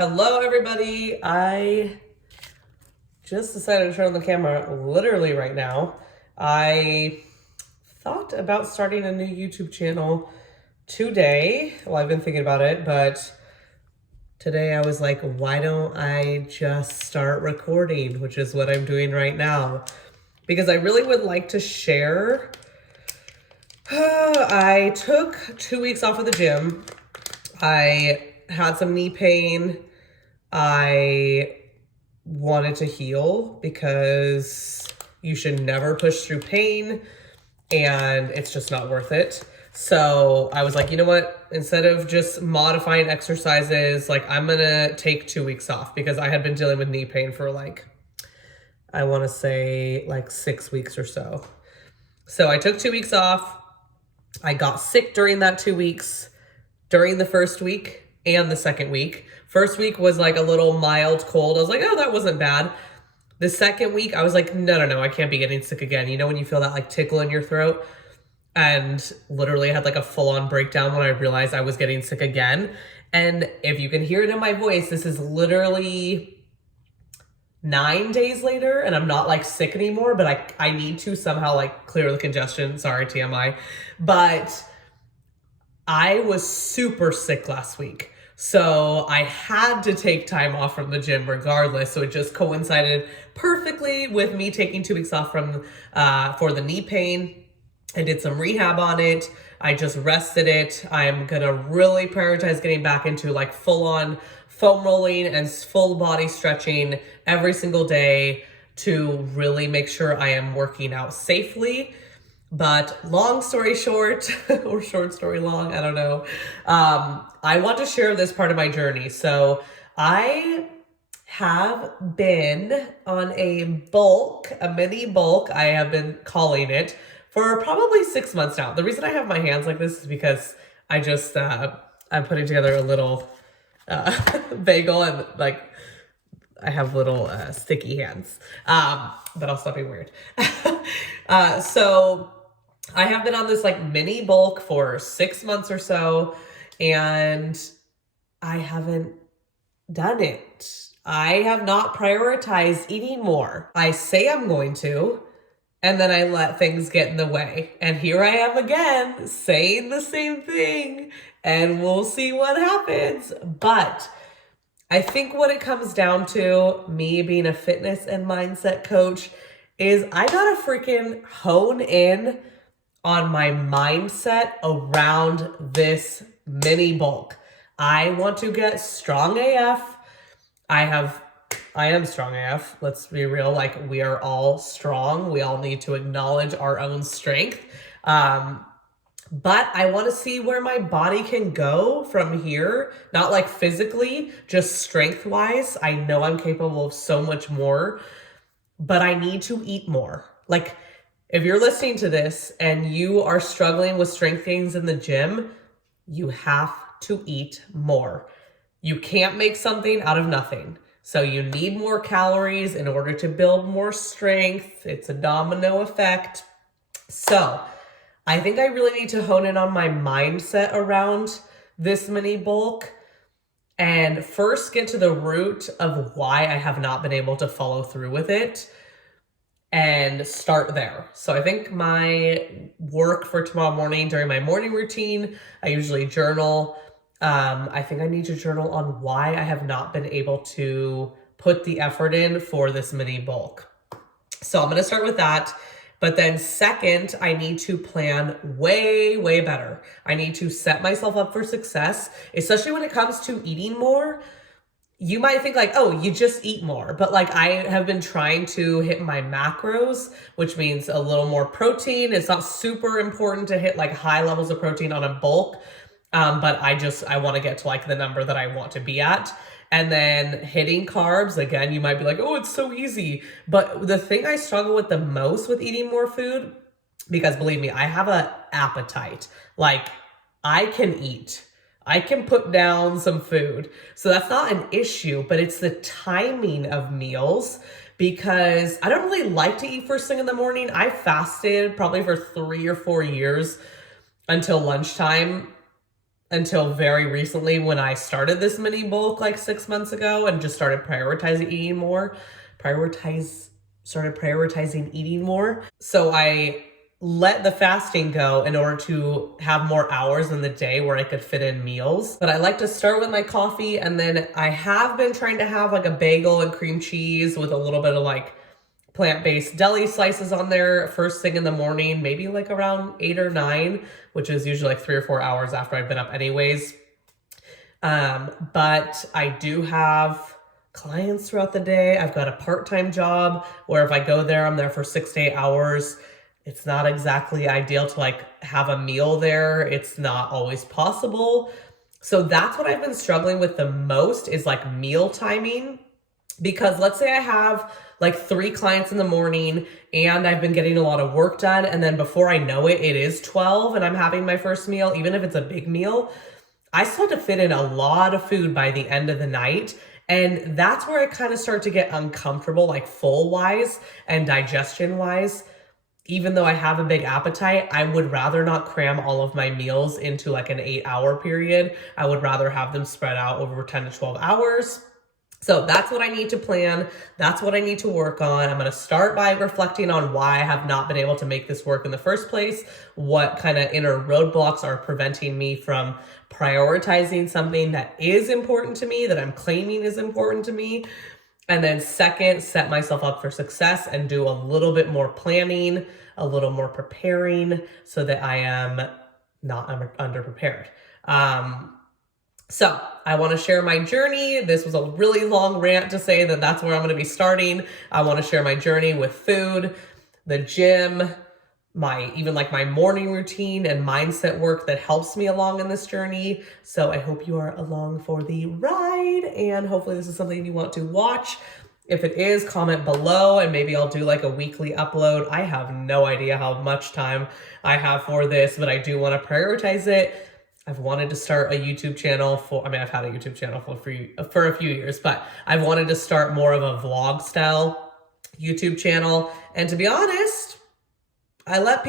Hello, everybody. I just decided to turn on the camera literally right now. I thought about starting a new YouTube channel today. Well, I've been thinking about it, but today I was like, why don't I just start recording, which is what I'm doing right now. Because I really would like to share. I took 2 weeks off of the gym. I had some knee pain. I wanted to heal because you should never push through pain and it's just not worth it. So I was like, you know what? Instead of just modifying exercises, like I'm gonna take 2 weeks off because I had been dealing with knee pain for I wanna say 6 weeks or so. So I took 2 weeks off. I got sick during that 2 weeks, during the first week and the second week. First week was like a little mild cold. I was like, oh, that wasn't bad. The second week, I was like, no, I can't be getting sick again. You know when you feel that tickle in your throat? And literally had a full-on breakdown when I realized I was getting sick again. And if you can hear it in my voice, this is literally 9 days later and I'm not sick anymore, but I need to somehow clear the congestion. Sorry, TMI. But I was super sick last week. So I had to take time off from the gym regardless. So it just coincided perfectly with me taking 2 weeks off from for the knee pain. I did some rehab on it. I just rested it. I'm gonna really prioritize getting back into full on foam rolling and full body stretching every single day to really make sure I am working out safely. But long story short, or short story long, I don't know. I want to share this part of my journey. So I have been on a mini bulk, I have been calling it, for probably 6 months now. The reason I have my hands like this is because I just, I'm putting together a little bagel and I have little sticky hands, but I'll stop being weird. So I have been on this mini bulk for 6 months or so, and I haven't done it. I have not prioritized eating more. I say I'm going to, and then I let things get in the way. And here I am again saying the same thing, and we'll see what happens. But I think what it comes down to, me being a fitness and mindset coach, is I gotta freaking hone in on my mindset around this mini bulk. I want to get strong AF. I am strong AF. Let's be real. We are all strong. We all need to acknowledge our own strength. But I want to see where my body can go from here. Not physically, just strength wise. I know I'm capable of so much more, but I need to eat more. If you're listening to this and you are struggling with strength gains in the gym, you have to eat more. You can't make something out of nothing. So you need more calories in order to build more strength. It's a domino effect. So I think I really need to hone in on my mindset around this mini bulk and first get to the root of why I have not been able to follow through with it and start there. So I think my work for tomorrow morning, during my morning routine, I usually journal. I think I need to journal on why I have not been able to put the effort in for this mini bulk. So I'm going to start with that. But then second, I need to plan way, way better. I need to set myself up for success, especially when it comes to eating more. You might think oh, you just eat more. But I have been trying to hit my macros, which means a little more protein. It's not super important to hit high levels of protein on a bulk. But I want to get to the number that I want to be at. And then hitting carbs, again, you might be oh, it's so easy. But the thing I struggle with the most with eating more food, because believe me, I have an appetite. I can eat. I can put down some food. So that's not an issue, but it's the timing of meals, because I don't really like to eat first thing in the morning. I fasted probably for 3 or 4 years until lunchtime. until very recently when I started this mini bulk like 6 months ago and just started prioritizing eating more. Started prioritizing eating more. So I let the fasting go in order to have more hours in the day where I could fit in meals. But I like to start with my coffee, and then I have been trying to have like a bagel and cream cheese with a little bit of like plant-based deli slices on there first thing in the morning, maybe like around 8 or 9, which is usually like 3 or 4 hours after I've been up anyways. But I do have clients throughout the day. I've got a part-time job where if I go there, I'm there for 6 to 8 hours. It's not exactly ideal to like have a meal there. It's not always possible. So that's what I've been struggling with the most is like meal timing. Because let's say I have like 3 clients in the morning and I've been getting a lot of work done. And then before I know it, it is 12 and I'm having my first meal, even if it's a big meal. I still have to fit in a lot of food by the end of the night. And that's where I kind of start to get uncomfortable, like full wise and digestion wise. Even though I have a big appetite, I would rather not cram all of my meals into like an 8-hour period. I would rather have them spread out over 10 to 12 hours. So that's what I need to plan. That's what I need to work on. I'm going to start by reflecting on why I have not been able to make this work in the first place. What kind of inner roadblocks are preventing me from prioritizing something that is important to me, that I'm claiming is important to me. And then second, set myself up for success and do a little bit more planning, a little more preparing so that I am not underprepared. So I want to share my journey. This was a really long rant to say that that's where I'm going to be starting. I want to share my journey with food, the gym, even like my morning routine and mindset work that helps me along in this journey. So I hope you are along for the ride and hopefully this is something you want to watch. If it is, comment below and maybe I'll do like a weekly upload. I have no idea how much time I have for this, but I do want to prioritize it. I've wanted to start a YouTube channel I've had a YouTube channel for a few years, but I've wanted to start more of a vlog style YouTube channel. And to be honest, I let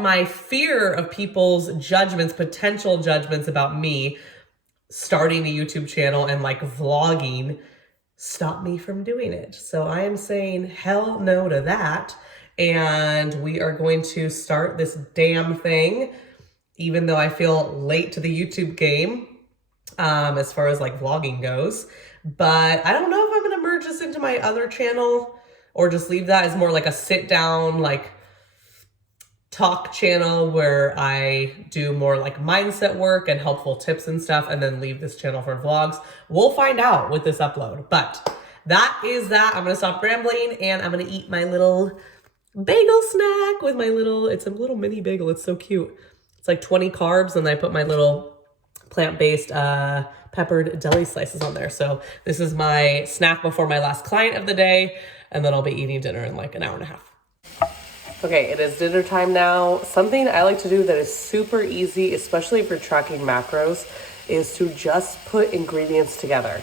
my fear of people's judgments, potential judgments about me starting a YouTube channel and like vlogging stop me from doing it. So I am saying hell no to that. And we are going to start this damn thing, even though I feel late to the YouTube game, as far as like vlogging goes. But I don't know if I'm going to merge this into my other channel or just leave that as more like a sit down, like talk channel where I do more like mindset work and helpful tips and stuff, and then leave this channel for vlogs. We'll find out with this upload, but that is that. I'm going to stop rambling and I'm going to eat my little bagel snack with it's a little mini bagel. It's so cute. It's like 20 carbs and I put my little plant-based peppered deli slices on there. So this is my snack before my last client of the day. And then I'll be eating dinner in like an hour and a half. Okay, it is dinner time now. Something I like to do that is super easy, especially if you're tracking macros, is to just put ingredients together.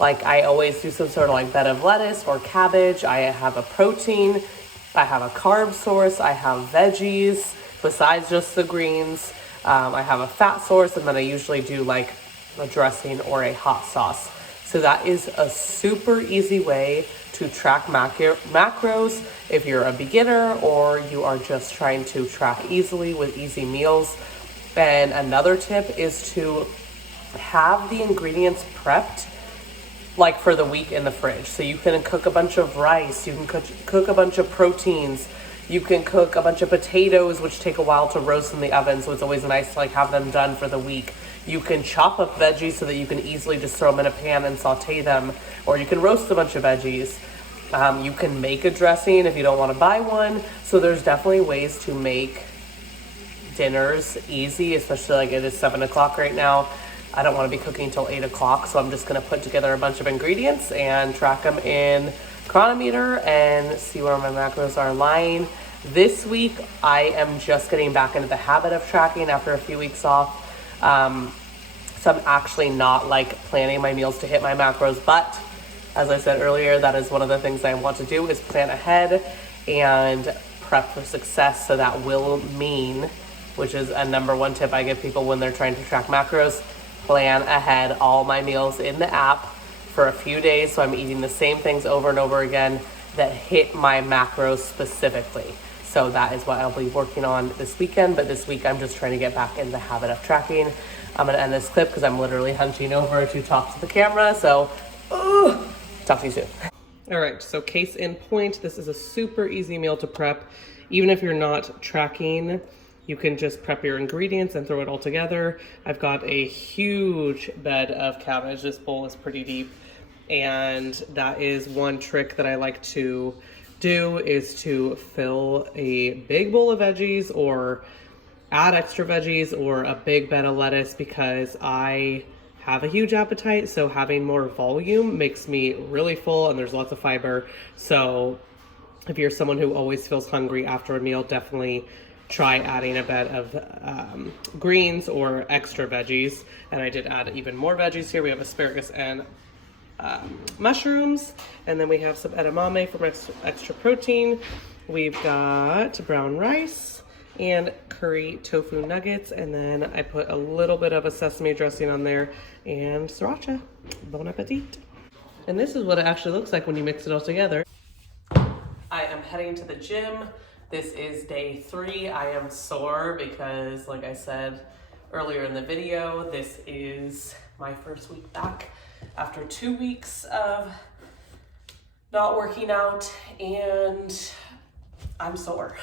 Like I always do some sort of like bed of lettuce or cabbage. I have a protein. I have a carb source, I have veggies, besides just the greens. I have a fat source, and then I usually do like a dressing or a hot sauce. So that is a super easy way to track macros if you're a beginner or you are just trying to track easily with easy meals. And another tip is to have the ingredients prepped like for the week in the fridge. So you can cook a bunch of rice, you can cook a bunch of proteins, you can cook a bunch of potatoes, which take a while to roast in the oven. So it's always nice to like have them done for the week. You can chop up veggies so that you can easily just throw them in a pan and saute them, or you can roast a bunch of veggies. You can make a dressing if you don't want to buy one. So there's definitely ways to make dinners easy, especially like it is 7 o'clock right now. I don't want to be cooking until 8 o'clock, so I'm just going to put together a bunch of ingredients and track them in Chronometer and see where my macros are lying. This week, I am just getting back into the habit of tracking after a few weeks off. So I'm actually not like planning my meals to hit my macros, but as I said earlier, that is one of the things I want to do is plan ahead and prep for success. So that will mean which is a #1 tip I give people when they're trying to track macros. Plan ahead all my meals in the app for a few days, so I'm eating the same things over and over again that hit my macros specifically. So that is what I'll be working on this weekend, but this week I'm just trying to get back in the habit of tracking. I'm gonna end this clip because I'm literally hunching over to talk to the camera, so talk to you soon. All right, so case in point, this is a super easy meal to prep. Even if you're not tracking, you can just prep your ingredients and throw it all together. I've got a huge bed of cabbage. This bowl is pretty deep. And that is one trick that I like to do, is to fill a big bowl of veggies or add extra veggies or a big bed of lettuce, because I have a huge appetite. So having more volume makes me really full and there's lots of fiber. So if you're someone who always feels hungry after a meal, definitely try adding a bed of greens or extra veggies. And I did add even more veggies here. We have asparagus and mushrooms, and then we have some edamame for extra protein. We've got brown rice and curry tofu nuggets, and then I put a little bit of a sesame dressing on there and sriracha. Bon appetit. And this is what it actually looks like when you mix it all together. I am heading to the gym. This is day 3. I am sore because, like I said earlier in the video, this is my first week back after 2 weeks of not working out, and I'm sore.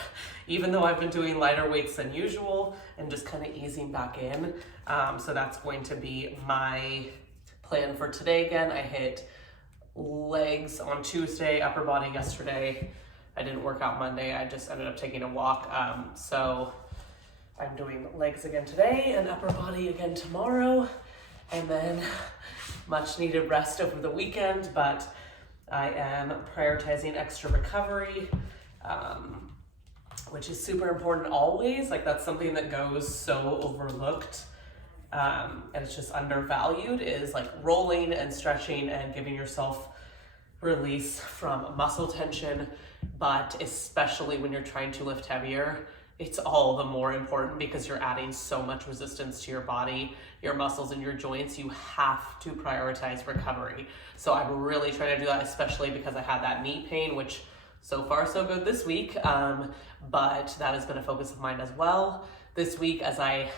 Even though I've been doing lighter weights than usual and just kind of easing back in. So that's going to be my plan for today again. I hit legs on Tuesday, upper body yesterday. I didn't work out Monday. I just ended up taking a walk. So I'm doing legs again today and upper body again tomorrow. And then much needed rest over the weekend, but I am prioritizing extra recovery, which is super important always. Like, that's something that goes so overlooked, and it's just undervalued, is like rolling and stretching and giving yourself release from muscle tension. But especially when you're trying to lift heavier, it's all the more important because you're adding so much resistance to your body, your muscles, and your joints. You have to prioritize recovery. So I'm really trying to do that, especially because I had that knee pain, which so far so good this week, but that has been a focus of mine as well this week as I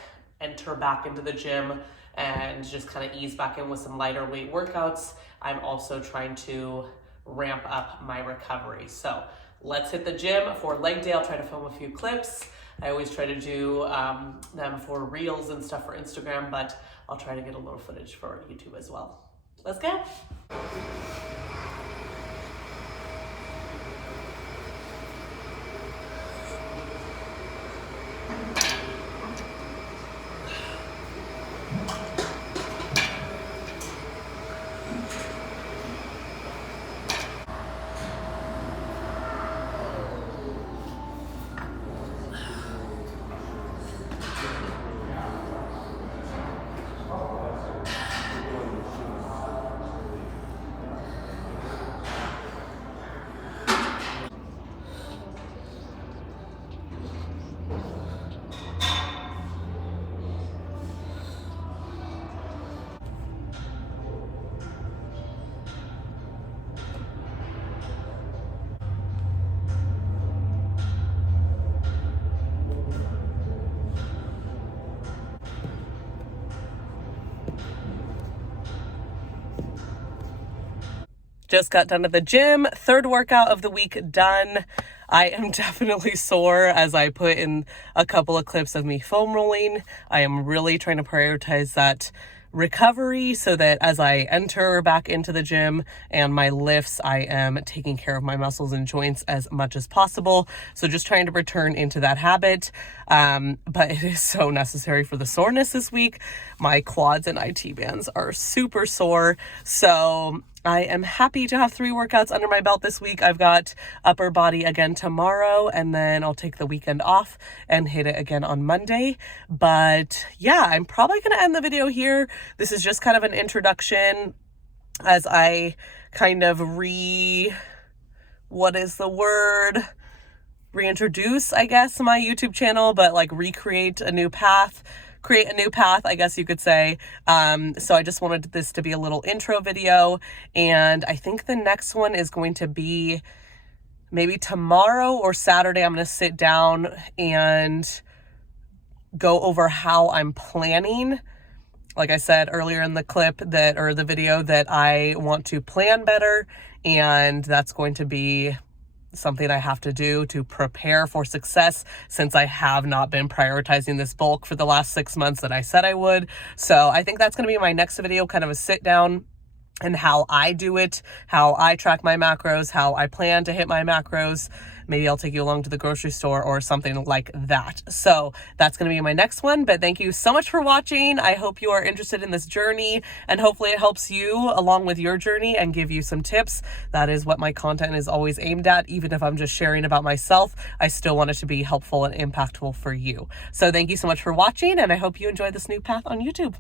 enter back into the gym and just kind of ease back in with some lighter weight workouts. I'm also trying to ramp up my recovery. So let's hit the gym for leg day. I'll try to film a few clips. I always try to do them for reels and stuff for Instagram, but I'll try to get a little footage for YouTube as well. Let's go. Just got done at the gym. 3rd workout of the week done. I am definitely sore, as I put in a couple of clips of me foam rolling. I am really trying to prioritize that recovery so that as I enter back into the gym and my lifts, I am taking care of my muscles and joints as much as possible. So just trying to return into that habit. But it is so necessary for the soreness this week. My quads and IT bands are super sore. So I am happy to have 3 workouts under my belt this week. I've got upper body again tomorrow, and then I'll take the weekend off and hit it again on Monday. But yeah, I'm probably going to end the video here. This is just kind of an introduction as I kind of reintroduce, I guess, my YouTube channel, but like recreate a new path, create a new path, I guess you could say. So I just wanted this to be a little intro video, and I think the next one is going to be maybe tomorrow or Saturday. I'm going to sit down and go over how I'm planning. Like I said earlier in the clip or the video, that I want to plan better, and that's going to be something I have to do to prepare for success, since I have not been prioritizing this bulk for the last 6 months that I said I would. So I think that's going to be my next video, kind of a sit down and how I do it, how I track my macros, how I plan to hit my macros. Maybe I'll take you along to the grocery store or something like that. So that's going to be my next one. But thank you so much for watching. I hope you are interested in this journey, and hopefully it helps you along with your journey and give you some tips. That is what my content is always aimed at. Even if I'm just sharing about myself, I still want it to be helpful and impactful for you. So thank you so much for watching, and I hope you enjoy this new path on YouTube.